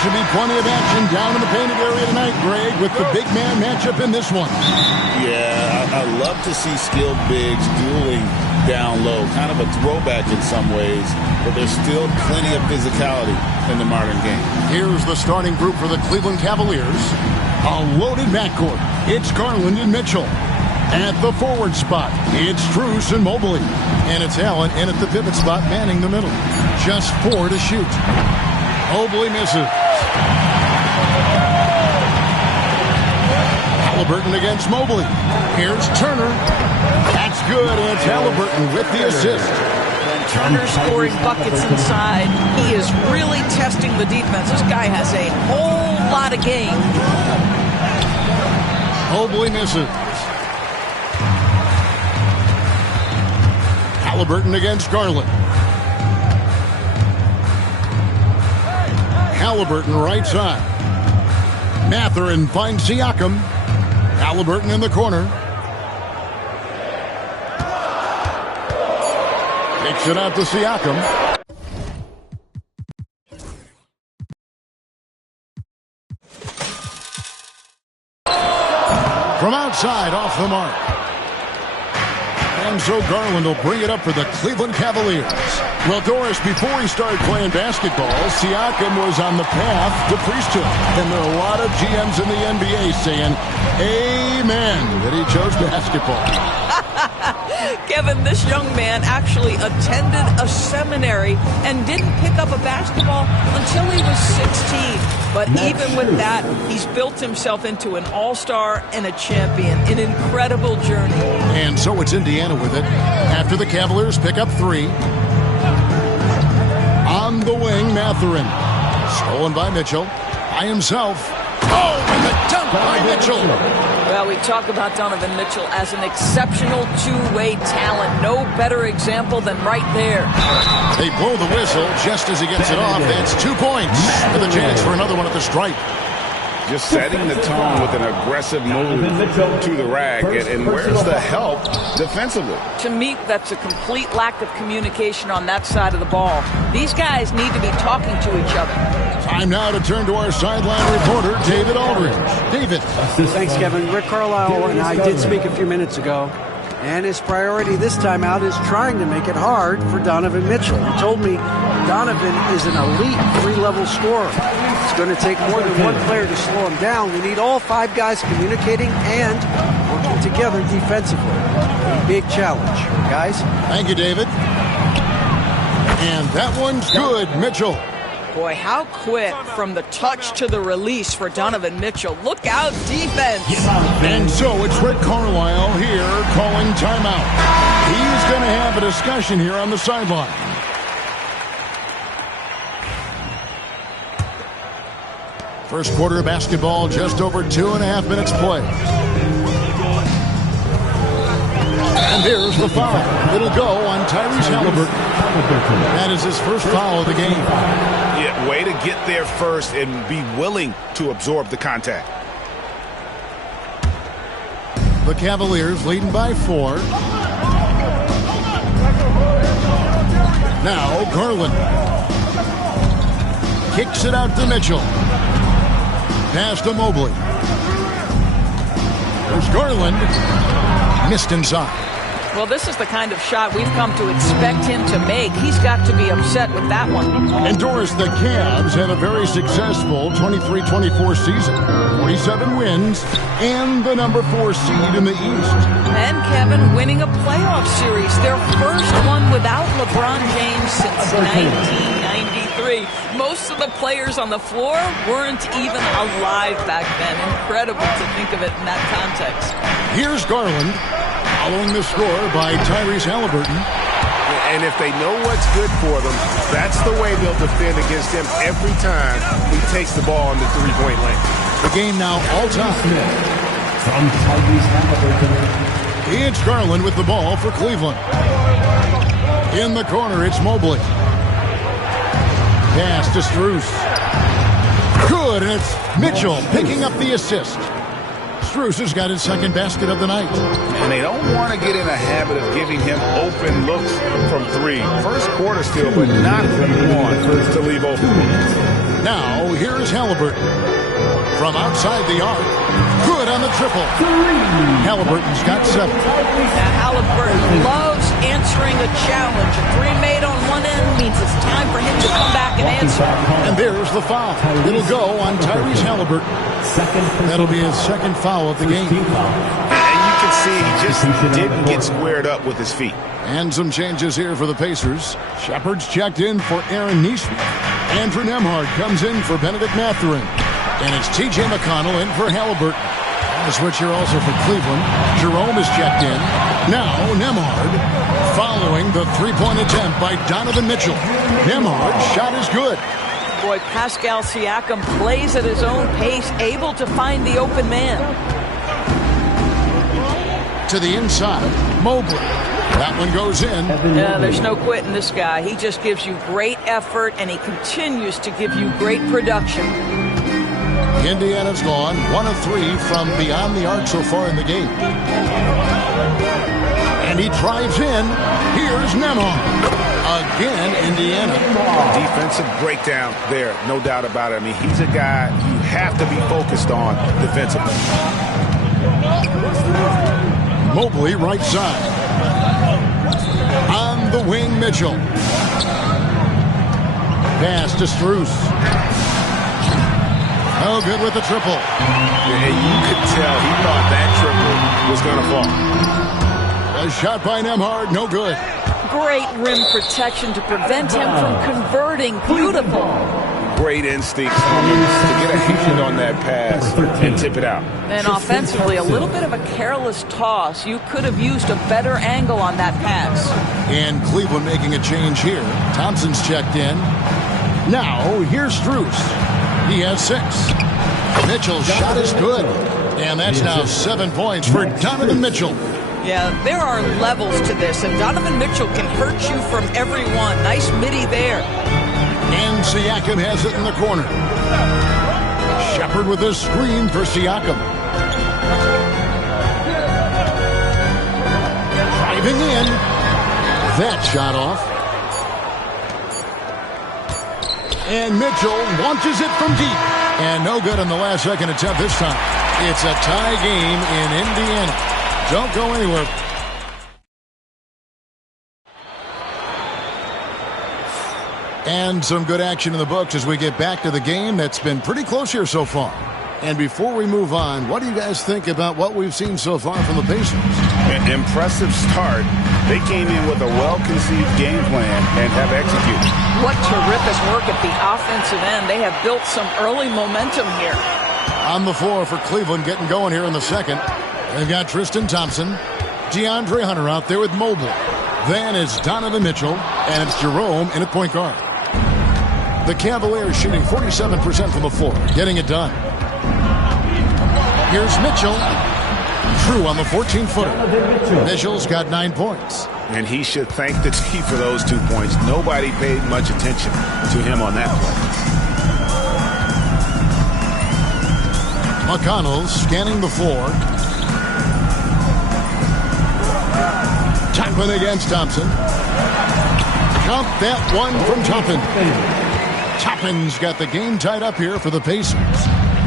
should be plenty of action down in the painted area tonight, Greg, with the big man matchup in this one. Yeah, I love to see skilled bigs dueling down low. Kind of a throwback in some ways, but there's still plenty of physicality in the modern game. Here's the starting group for the Cleveland Cavaliers. A loaded backcourt. It's Garland and Mitchell. At the forward spot, it's Strus and Mobley. And it's Allen in at the pivot spot, manning the middle. Just 4 to shoot. Mobley misses. Halliburton against Mobley. Here's Turner. That's good, and it's Halliburton with the assist. When Turner's scoring buckets inside, he is really testing the defense. This guy has a whole lot of game. Mobley misses. Halliburton against Garland. Halliburton right side. Mathurin finds Siakam. Halliburton in the corner. Takes it out to Siakam. From outside, off the mark. And so Garland will bring it up for the Cleveland Cavaliers. Well, Doris, before he started playing basketball, Siakam was on the path to priesthood. And there are a lot of GMs in the NBA saying, amen, that he chose basketball. Kevin, this young man actually attended a seminary and didn't pick up a basketball until he was 16. But even with that, he's built himself into an all-star and a champion. An incredible journey. And so it's Indiana with it. After the Cavaliers pick up 3. On the wing, Mathurin. Stolen by Mitchell. By himself. Oh, and the dunk by Mitchell. Well, we talk about Donovan Mitchell as an exceptional two-way talent. No better example than right there. They blow the whistle just as he gets it off. That's 2 points with a chance for another one at the stripe. Just setting the tone with an aggressive move to the rack. And where's the help defensively? To me, that's a complete lack of communication on that side of the ball. These guys need to be talking to each other. Time now to turn to our sideline reporter, David Aldridge. David. Thanks, Kevin. Rick Carlisle and I did speak a few minutes ago, and his priority this time out is trying to make it hard for Donovan Mitchell. He told me Donovan is an elite 3-level scorer. It's going to take more than one player to slow him down. We need all 5 guys communicating and working together defensively. A big challenge, guys. Thank you, David. And that one's good, Mitchell. Boy, how quick from the touch to the release for Donovan Mitchell. Look out, defense. And so it's Rick Carlisle here calling timeout. He's going to have a discussion here on the sideline. First quarter of basketball, just over 2.5 minutes play. And there's the foul. It'll go on Tyrese Halliburton. That is his first foul of the game. Yeah, way to get there first and be willing to absorb the contact. The Cavaliers leading by 4. Now Garland kicks it out to Mitchell. Pass to Mobley. There's Garland. Missed inside. Well, this is the kind of shot we've come to expect him to make. He's got to be upset with that one. And Doris, the Cavs had a very successful 23-24 season. 47 wins and the number 4 seed in the East. And Kevin winning a playoff series, their first one without LeBron James since 1993. Most of the players on the floor weren't even alive back then. Incredible to think of it in that context. Here's Garland. Following the score by Tyrese Halliburton. And if they know what's good for them, that's the way they'll defend against him every time he takes the ball in the three-point lane. The game now all-time. From Tyrese Halliburton. It's Garland with the ball for Cleveland. In the corner, it's Mobley. Pass to Strus. Good, and it's Mitchell picking up the assist. Strus has got his second basket of the night. And they don't want to get in a habit of giving him open looks from 3. First quarter still, but not what you want to leave open. Now, here's Halliburton. From outside the arc. Good on the triple. Halliburton's got 7. Now, Halliburton loves answering a challenge. A 3 made on one end means it's time for him to come back and answer. And there's the foul. It'll go on Tyrese Halliburton. That'll be his second foul of the game. And you can see he just didn't get squared up with his feet. And some changes here for the Pacers. Shepard's checked in for Aaron Nesmith. Andrew Nembhard comes in for Benedict Mathurin. And it's T.J. McConnell in for Halliburton. A switch here also for Cleveland. Jerome is checked in. Now Nembhard following the three-point attempt by Donovan Mitchell. Nembhard's shot is good. Boy, Pascal Siakam plays at his own pace, able to find the open man. To the inside, Mobley. That one goes in. Yeah, there's no quitting this guy. He just gives you great effort, and he continues to give you great production. Indiana's gone 1 of 3 from beyond the arc so far in the game. And he drives in. Here's Nembhard. Again, Indiana. Defensive breakdown there, no doubt about it. I mean, he's a guy you have to be focused on defensively. Mobley right side. On the wing, Mitchell. Pass to Strus. Oh, good with the triple. And you could tell he thought that triple was going to fall. A shot by Nembhard, no good. Great rim protection to prevent him from converting. Beautiful. Great instincts to get a hand on that pass and tip it out. And offensively, a little bit of a careless toss. You could have used a better angle on that pass. And Cleveland making a change here. Thompson's checked in. Now, here's Strus. He has 6. Mitchell's shot is good. And that's now 7 points for Donovan Mitchell. Yeah, there are levels to this, and Donovan Mitchell can hurt you from everyone. Nice midi there. And Siakam has it in the corner. Shepard with a screen for Siakam. Driving in. That shot off. And Mitchell launches it from deep. And no good on the last second attempt this time. It's a tie game in Indiana. Don't go anywhere. And some good action in the books as we get back to the game that's been pretty close here so far. And before we move on, what do you guys think about what we've seen so far from the Pacers? An impressive start. They came in with a well-conceived game plan and have executed. What terrific work at the offensive end. They have built some early momentum here. On the floor for Cleveland getting going here in the second. They've got Tristan Thompson, DeAndre Hunter out there with Mobley. Then it's Donovan Mitchell, and it's Jerome in at point guard. The Cavaliers shooting 47% from the floor, getting it done. Here's Mitchell. True on the 14-footer. Mitchell's got 9 points. And he should thank the team for those 2 points. Nobody paid much attention to him on that play. McConnell scanning the floor. Toppin against Thompson. Count that one from Toppin. Toppin's got the game tied up here for the Pacers.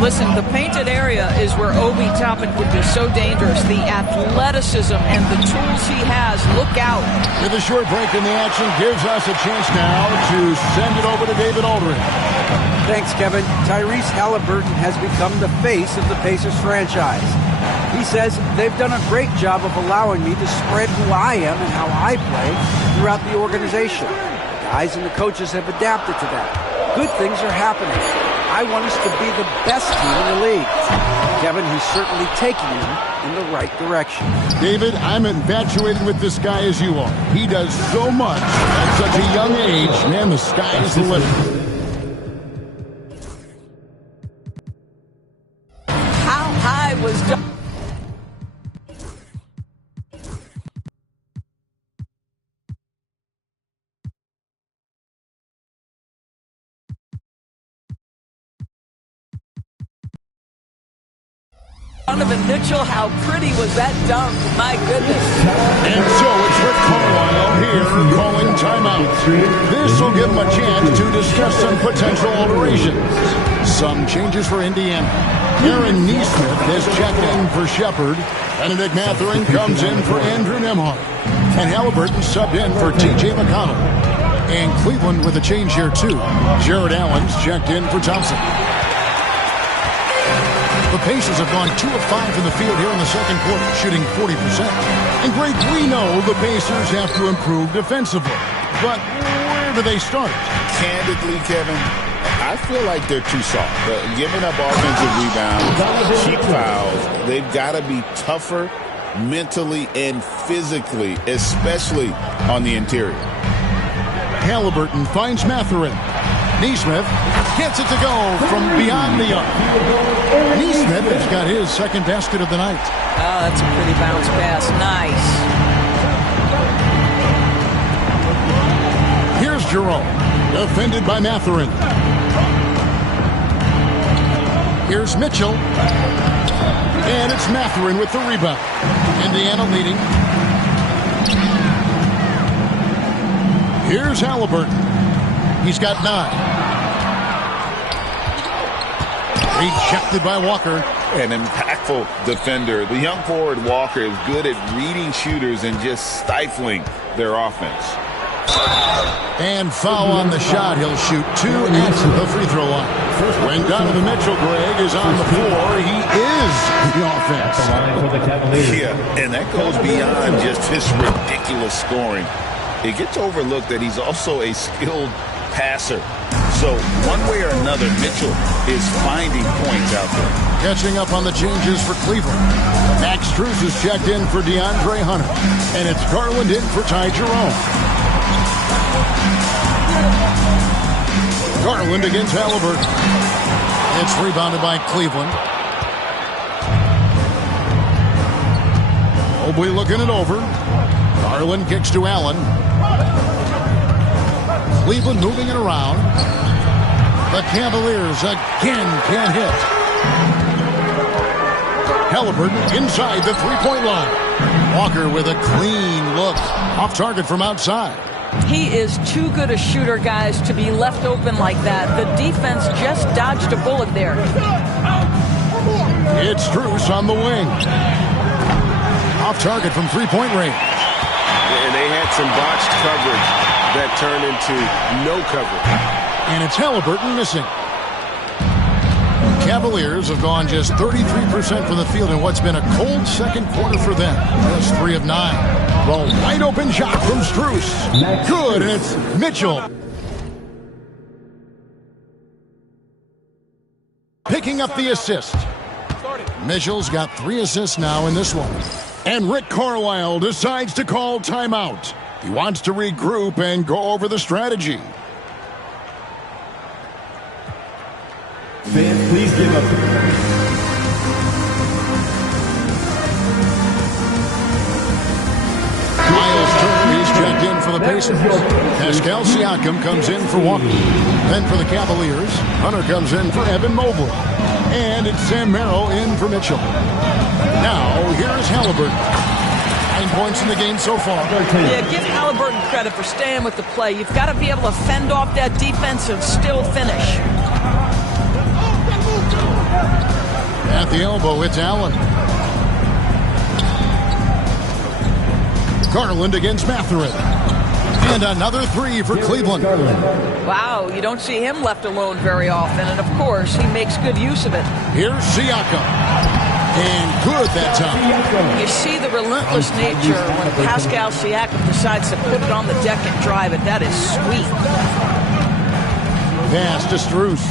Listen, the painted area is where Obi Toppin could be so dangerous. The athleticism and the tools he has. Look out. With a short break in the action gives us a chance now to send it over to David Aldridge. Thanks, Kevin. Tyrese Halliburton has become the face of the Pacers franchise. He says they've done a great job of allowing me to spread who I am and how I play throughout the organization. The guys and the coaches have adapted to that. Good things are happening. I want us to be the best team in the league. Kevin, he's certainly taking them in the right direction. David, I'm infatuated with this guy as you are. He does so much at such a young age. Man, the sky is the limit. How high was John? Donovan Mitchell, how pretty was that dunk? My goodness. And so it's Rick Carlisle here calling timeout. This will give him a chance to discuss some potential alterations. Some changes for Indiana. Aaron Neesmith has checked in for Shepard. Benedict Mathurin comes in for Andrew Nembhard. And Halliburton subbed in for T.J. McConnell. And Cleveland with a change here, too. Jared Allen's checked in for Thompson. The Pacers have gone 2 of 5 from the field here in the second quarter, shooting 40%. And Greg, we know the Pacers have to improve defensively. But where do they start? Candidly, Kevin, I feel like they're too soft. Giving up offensive rebounds, cheap fouls, they've got to be tougher mentally and physically, especially on the interior. Halliburton finds Mathurin. Neesmith gets it to go from beyond the arc. Neesmith has got his second basket of the night. Oh, that's a pretty bounce pass. Nice. Here's Jerome, defended by Mathurin. Here's Mitchell. And it's Mathurin with the rebound. Indiana leading. Here's Halliburton. He's got 9. Rejected by Walker. An impactful defender. The young forward Walker is good at reading shooters and just stifling their offense. And foul on the shot. He'll shoot 2 at the free throw line. When Donovan Mitchell, Greg, is on the floor, he is the offense. Yeah, and that goes beyond just his ridiculous scoring. It gets overlooked that he's also a skilled passer. So one way or another, Mitchell is finding points out there. Catching up on the changes for Cleveland. Max Strus is checked in for DeAndre Hunter. And it's Garland in for Ty Jerome. Garland against Halliburton. It's rebounded by Cleveland. Mobley looking it over. Garland kicks to Allen. Cleveland moving it around. The Cavaliers again can't hit. Halliburton inside the three-point line. Walker with a clean look. Off target from outside. He is too good a shooter, guys, to be left open like that. The defense just dodged a bullet there. It's Strus on the wing. Off target from three-point range. And they had some botched coverage that turned into no coverage. And it's Halliburton missing. Cavaliers have gone just 33% from the field in what's been a cold second quarter for them. Just 3 of 9. The wide open shot from Strus. Good, and it's Mitchell. Picking up the assist. Mitchell's got 3 assists now in this one. And Rick Carlisle decides to call timeout. He wants to regroup and go over the strategy. Fans, please give up. Miles Turner is checked in for the Pacers. Pascal Siakam comes in for Walker. Then for the Cavaliers, Hunter comes in for Evan Mobley. And it's Sam Merrill in for Mitchell. Now, here's Halliburton. 9 points in the game so far. Yeah, give Halliburton credit for staying with the play. You've got to be able to fend off that defense and still finish. At the elbow, it's Allen. Garland against Mathurin. And another 3 for Cleveland. Wow, you don't see him left alone very often. And, of course, he makes good use of it. Here's Siakam. And good that time. You see the relentless nature when Pascal Siakam decides to put it on the deck and drive it. That is sweet. Pass to Strus.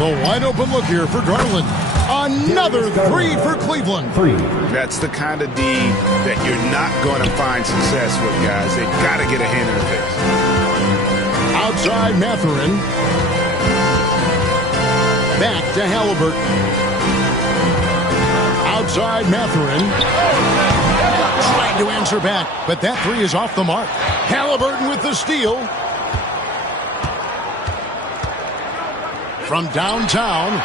The wide open look here for Garland. Another 3 for Cleveland. That's the kind of D that you're not going to find success with, guys. They've got to get a hand in the face. Outside Mathurin. Back to Halliburton. Outside Mathurin. Trying to answer back, but that 3 is off the mark. Halliburton with the steal. From downtown.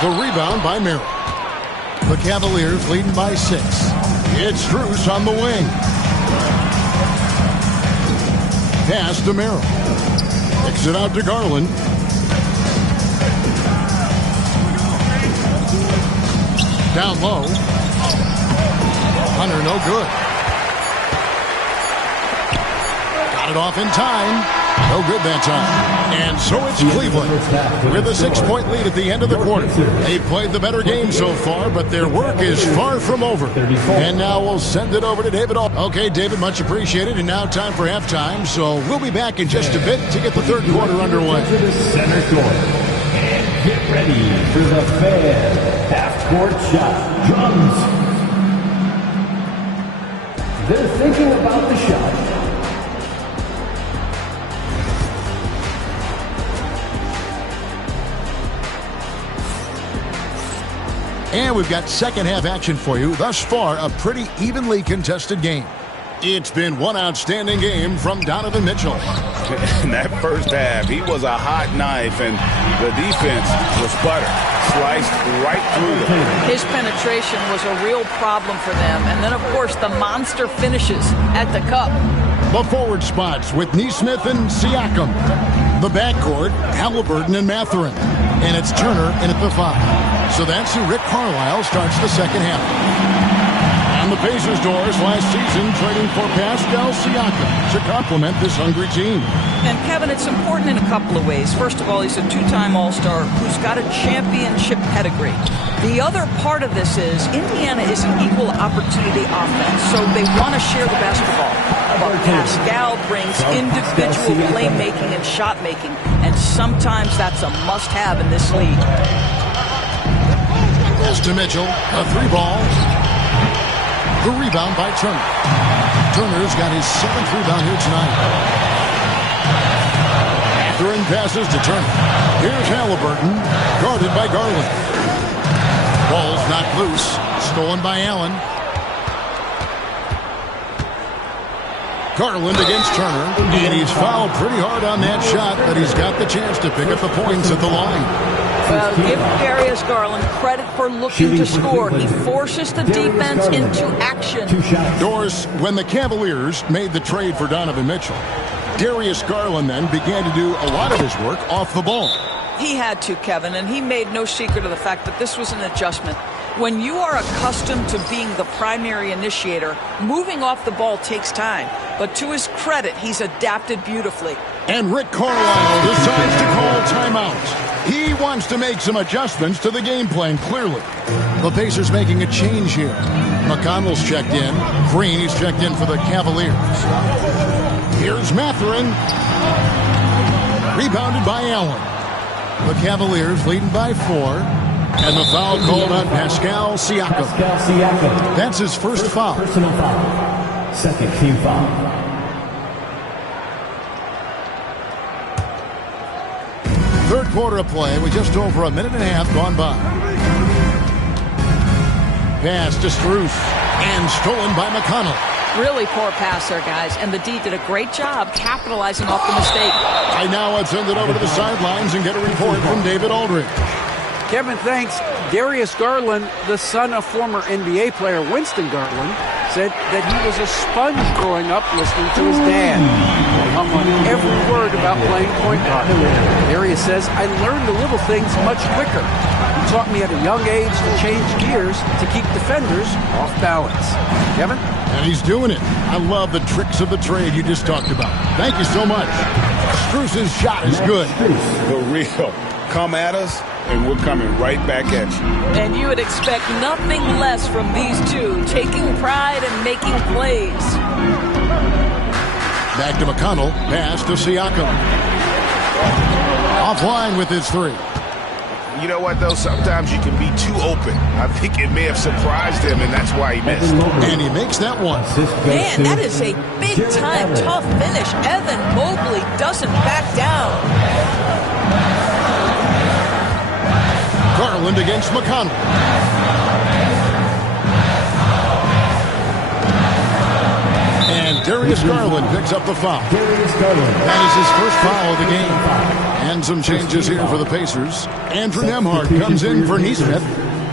The rebound by Merrill. The Cavaliers leading by 6. It's Strus on the wing. Pass to Merrill. Kicks it out to Garland. Down low. Hunter, no good. Got it off in time. No good that time. And so it's Cleveland with a 6-point lead at the end of the quarter. They played the better game so far, but their work is far from over. And now we'll send it over to David. Okay, David, much appreciated. And now time for halftime. So we'll be back in just a bit to get the third quarter underway. To the center court. And get ready for the fan half-court shot. Drums. They're thinking about the shot. And we've got second half action for you. Thus far, a pretty evenly contested game. It's been one outstanding game from Donovan Mitchell. In that first half, he was a hot knife, and the defense was butter. Sliced right through them. His penetration was a real problem for them. And then, of course, the monster finishes at the cup. The forward spots with Nesmith and Siakam. The backcourt, Halliburton and Mathurin. And it's Turner in at the 5. So that's who Rick Carlisle starts the second half. And the Pacers' doors last season trading for Pascal Siakam to complement this hungry team. And, Kevin, it's important in a couple of ways. First of all, he's a 2-time All-Star who's got a championship pedigree. The other part of this is Indiana is an equal opportunity offense, so they want to share the basketball. But Pascal brings individual playmaking and shot making, and sometimes that's a must-have in this league. Pass to Mitchell, a 3-ball. The rebound by Turner. Turner's got his 7th rebound here tonight. Mathurin passes to Turner. Here's Halliburton, guarded by Garland. Ball's knocked loose, stolen by Allen. Garland against Turner, and he's fouled pretty hard on that shot, but he's got the chance to pick up the points at the line. Well, give Darius Garland credit for looking to score. He forces the defense into action. Doris, when the Cavaliers made the trade for Donovan Mitchell, Darius Garland then began to do a lot of his work off the ball. He had to, Kevin, and he made no secret of the fact that this was an adjustment. When you are accustomed to being the primary initiator, moving off the ball takes time. But to his credit, he's adapted beautifully. And Rick Carlisle decides to call timeout. He wants to make some adjustments to the game plan, clearly. The Pacers making a change here. McConnell's checked in. Green is checked in for the Cavaliers. Here's Mathurin. Rebounded by Allen. The Cavaliers leading by 4. And the foul called on Pascal Siakam. That's his first foul. Personal foul. Second team foul. Third quarter of play with just over a minute and a half gone by. Pass to Strus and stolen by McConnell. Really poor pass there, guys, and the D did a great job capitalizing off the mistake. Right now, let's send it over to the sidelines and get a report from David Aldridge. Kevin, thanks. Darius Garland, the son of former NBA player Winston Garland, said that he was a sponge growing up listening to his dad. Hung on every word about playing point guard. Darius says, I learned the little things much quicker. He taught me at a young age to change gears to keep defenders off balance. Kevin? And he's doing it. I love the tricks of the trade you just talked about. Thank you so much. Strus's shot is good. The real. Come at us, and we're coming right back at you. And you would expect nothing less from these two, taking pride and making plays. Back to McConnell. Pass to Siakam. Offline with his 3. You know what, though? Sometimes you can be too open. I think it may have surprised him, and that's why he missed. And he makes that one. Man, that is a big-time tough finish. Evan Mobley doesn't back down. Garland against McConnell. And Darius Garland picks up the foul. That is his first foul of the game. And some changes here for the Pacers. Andrew Nembhard comes in for Nesmith.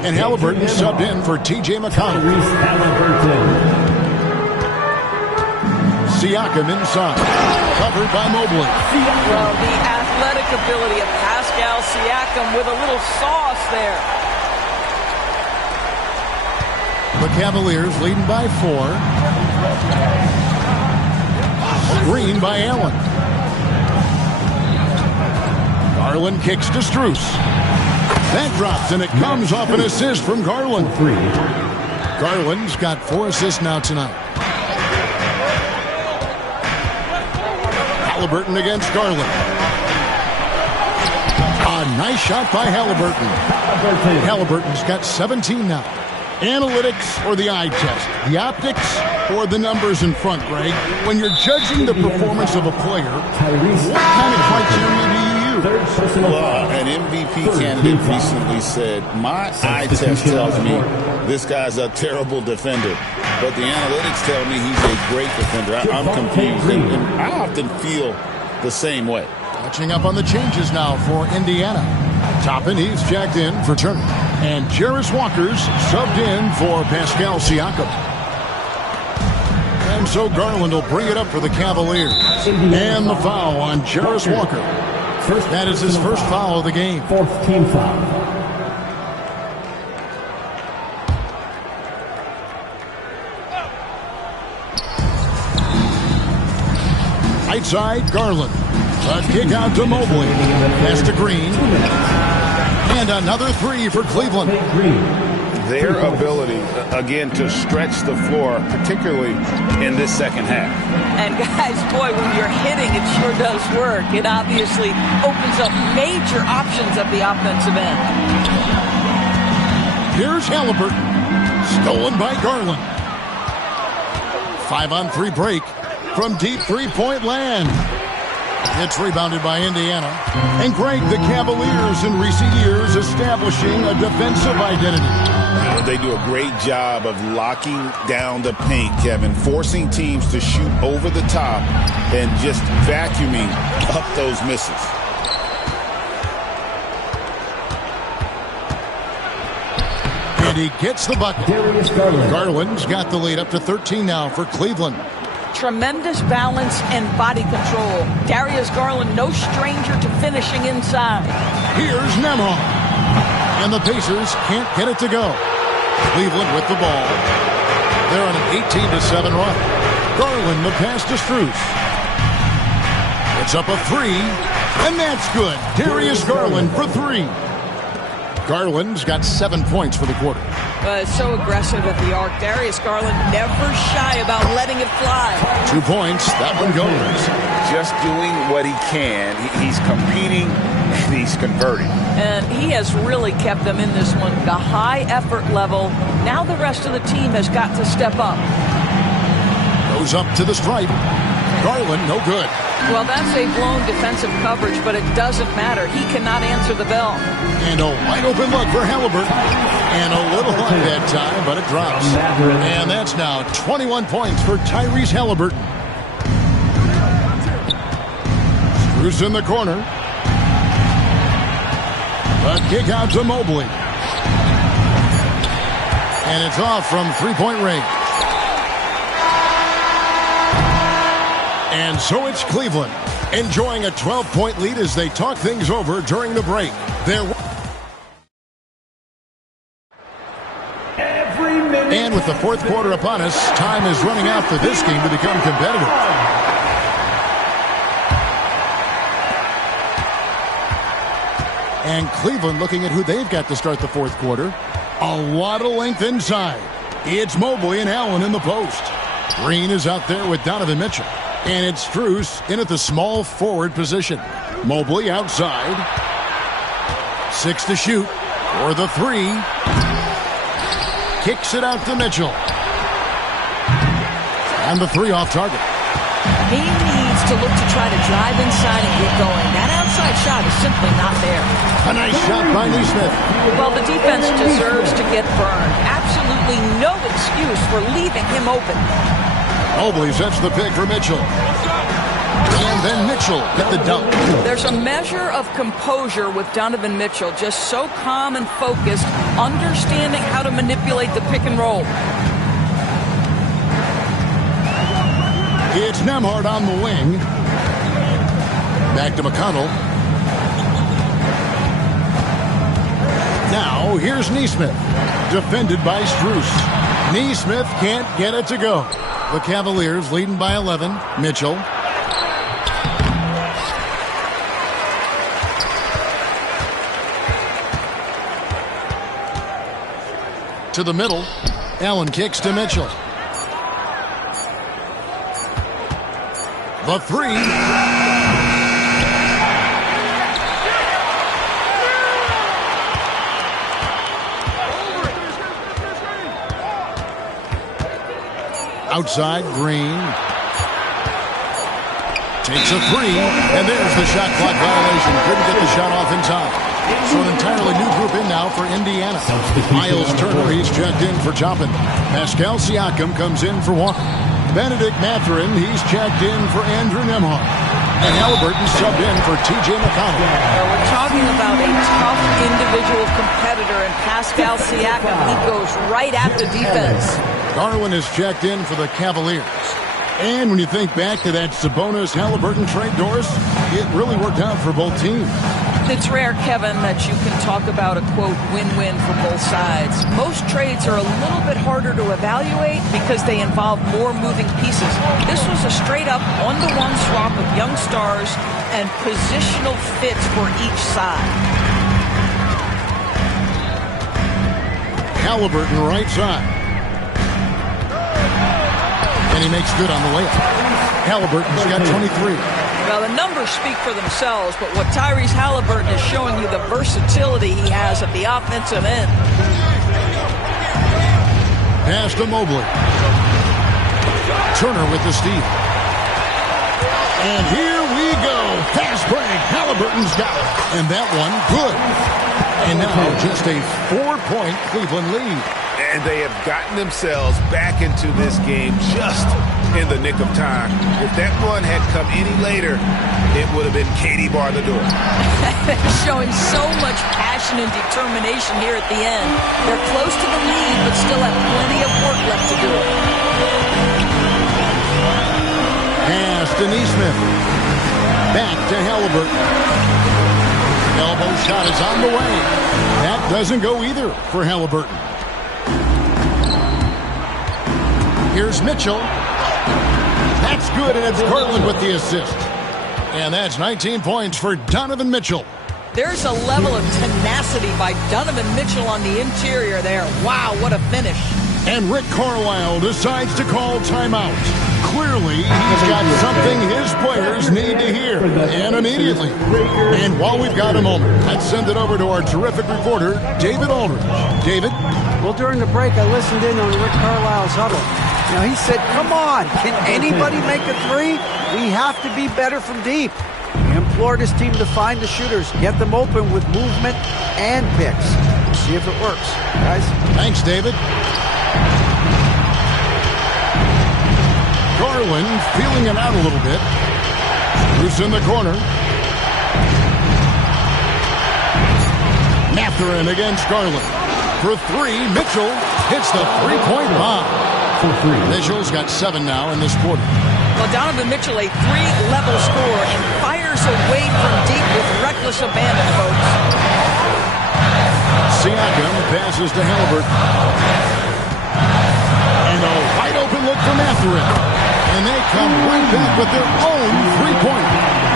And Halliburton subbed in for T.J. McConnell. Siakam inside. Covered by Mobley. Well, the athletic ability of Pascal Siakam with a little sauce there. The Cavaliers leading by 4. Screen by Allen. Garland kicks to Strus. That drops, and it comes off an assist from Garland. Garland's got 4 assists now tonight. Halliburton against Garland. A nice shot by Halliburton. Halliburton's got 17 now. Analytics or the eye test? The optics or the numbers in front, Greg? When you're judging the performance of a player, what kind of criteria do you use? Well, an MVP candidate recently said, my eye test tells me this guy's a terrible defender, but the analytics tell me he's a great defender. I'm confused, and I often feel the same way. Catching up on the changes now for Indiana. Toppin, he's jacked in for Turner. And Jarris Walker's subbed in for Pascal Siakam. And so Garland will bring it up for the Cavaliers. And the foul on Jarris Walker. That is his first foul of the game. 4th team foul. Right side, Garland. A kick out to Mobley. Pass to Green. And another 3 for Cleveland. Their ability, again, to stretch the floor, particularly in this second half. And guys, boy, when you're hitting, it sure does work. It obviously opens up major options at the offensive end. Here's Halliburton. Stolen by Garland. 5-on-3 break from deep three-point land. It's rebounded by Indiana. And Greg, the Cavaliers in recent years establishing a defensive identity. They do a great job of locking down the paint, Kevin, forcing teams to shoot over the top and just vacuuming up those misses. And he gets the bucket. Garland's got the lead up to 13 now for Cleveland. Tremendous balance and body control. Darius Garland, no stranger to finishing inside. Here's Nembhard. And the Pacers can't get it to go. Cleveland with the ball. They're on an 18-7 run. Garland, the pass to Strus. It's up a 3, and that's good. Darius Garland for 3. Garland's got 7 points for the quarter. So aggressive at the arc. Darius Garland never shy about letting it fly. 2 points. That one goes. Just doing what he can. He's competing and he's converting. And he has really kept them in this one. The high effort level. Now the rest of the team has got to step up. Goes up to the stripe. Garland, no good. Well, that's a blown defensive coverage, but it doesn't matter. He cannot answer the bell. And a wide open look for Halliburton. And a little luck that time, but it drops. And that's now 21 points for Tyrese Halliburton. Strus in the corner. A kick out to Mobley. And it's off from three-point range. And so it's Cleveland enjoying a 12-point lead as they talk things over during the break. And with the fourth quarter upon us, time is running out for this game to become competitive. And Cleveland looking at who they've got to start the fourth quarter. A lot of length inside. It's Mobley and Allen in the post. Green is out there with Donovan Mitchell. And it's Strus in at the small forward position. Mobley outside. 6 to shoot for the 3. Kicks it out to Mitchell. And the 3 off target. He needs to look to try to drive inside and get going. That outside shot is simply not there. A nice shot by Nesmith. Well, the defense deserves to get burned. Absolutely no excuse for leaving him open. Mobley sets the pick for Mitchell. And then Mitchell hit the dunk. There's a measure of composure with Donovan Mitchell, just so calm and focused, understanding how to manipulate the pick and roll. It's Nembhard on the wing. Back to McConnell. Now, here's Neesmith. Defended by Strus. Neesmith can't get it to go. The Cavaliers leading by 11. Mitchell. To the middle. Allen kicks to Mitchell. The three. Outside, Green. Takes a three, and there's the shot clock violation. Couldn't get the shot off in time. So an entirely new group in now for Indiana. Miles Turner, he's checked in for Toppin. Pascal Siakam comes in for Walker. Benedict Mathurin, he's checked in for Andrew Nembhard. And Halliburton subbed in for T.J. McConnell. We're talking about a tough individual competitor in Pascal Siakam. He goes right at the defense. Garland is checked in for the Cavaliers. And when you think back to that Sabonis-Halliburton trade, Doris, it really worked out for both teams. It's rare, Kevin, that you can talk about a, quote, win-win for both sides. Most trades are a little bit harder to evaluate because they involve more moving pieces. This was a straight-up one-to-one swap of young stars and positional fits for each side. Halliburton right side. And he makes good on the layup. Halliburton's got 23. Well, the numbers speak for themselves, but what Tyrese Halliburton is showing you, the versatility he has at the offensive end. Pass to Mobley. Turner with the steal. And here we go. Fast break. Halliburton's got it. And that one, good. And now just a 4-point Cleveland lead. And they have gotten themselves back into this game just in the nick of time. If that run had come any later, it would have been Katie bar the door. Showing so much passion and determination here at the end. They're close to the lead, but still have plenty of work left to do. Pass to Neesmith. Back to Halliburton. Elbow shot is on the way. That doesn't go either for Halliburton. Here's Mitchell. That's good, and it's Garland with the assist. And that's 19 points for Donovan Mitchell. There's a level of tenacity by Donovan Mitchell on the interior there. Wow, what a finish. And Rick Carlisle decides to call timeout. Clearly, he's got something his players need to hear, and immediately. And while we've got a moment, let's send it over to our terrific reporter, David Aldridge. David? Well, during the break, I listened in on Rick Carlisle's huddle. Now, he said, come on, can anybody make a three? We have to be better from deep. He implored his team to find the shooters, get them open with movement and picks. We'll see if it works. Guys? Thanks, David. Garland feeling it out a little bit. Bruce in the corner. Mathurin against Garland. For three, Mitchell hits the three-point bomb. Mitchell's got 7 now in this quarter. Well, Donovan Mitchell, a 3-level scorer, and fires away from deep with reckless abandon, folks. Siakam passes to Halliburton. And a wide-open look for Mathurin. And they come right back with their own three-pointer.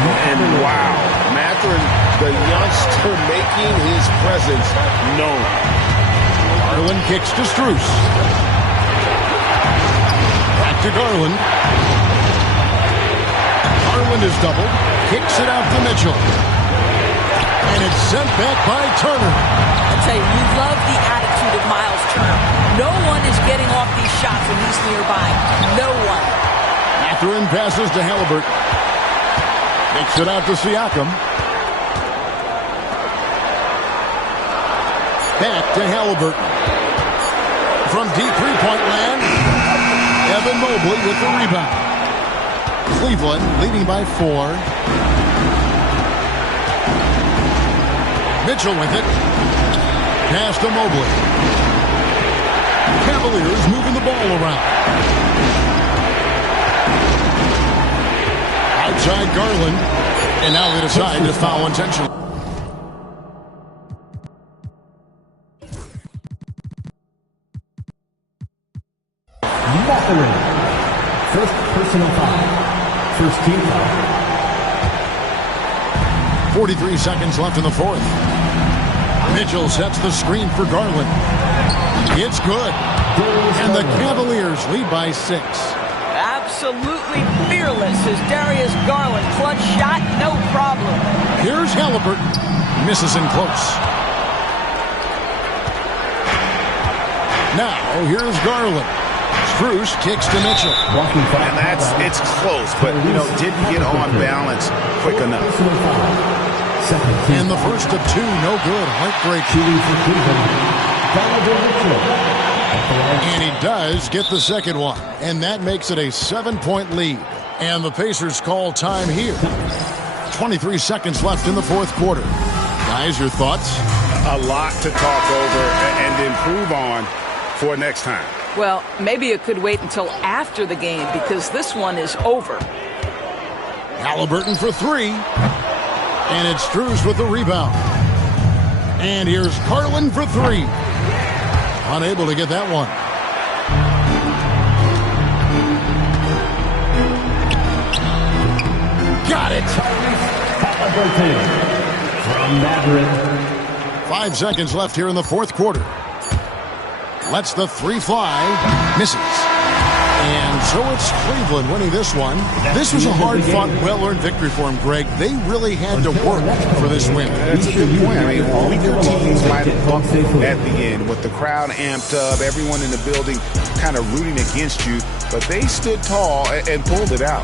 And wow, Mathurin, the youngster, making his presence known. Garland kicks to Strus. Back to Garland. Garland is doubled. Kicks it out to Mitchell. And it's sent back by Turner. I tell you love the attitude of Miles Turner. No one is getting off these shots when he's nearby. No one. Throwing passes to Halliburton. Kicks it out to Siakam. Back to Halliburton. From deep three-point land, Evan Mobley with the rebound. Cleveland leading by 4. Mitchell with it. Pass to Mobley. Cavaliers moving the ball around. Outside Garland. And now they decide to foul intentionally. First personal foul. First team foul. 43 seconds left in the fourth. Mitchell sets the screen for Garland. It's good. And the Cavaliers lead by 6. Absolutely fearless is Darius Garland. Clutch shot, no problem. Here's Halliburton. Misses in close. Now, here's Garland. Strus kicks to Mitchell. And it's close, but, didn't get on balance quick enough. And the first of 2, no good. Heartbreaking. And he does get the second one. And that makes it a 7-point lead. And the Pacers call time here. 23 seconds left in the fourth quarter. Guys, your thoughts? A lot to talk over and improve on for next time. Well, maybe it could wait until after the game because this one is over. Halliburton for 3. And it's Strus with the rebound. And here's Garland for 3. Unable to get that one. Got it. From Madrid. 5 seconds left here in the fourth quarter. Lets the 3 fly. Misses. And so it's Cleveland winning this one. This was a hard-fought, well-earned victory for them, Greg. They really had to work for this win. That's a good point. I mean, weaker teams might have bumped at the end with the crowd amped up, everyone in the building kind of rooting against you, but they stood tall and pulled it out.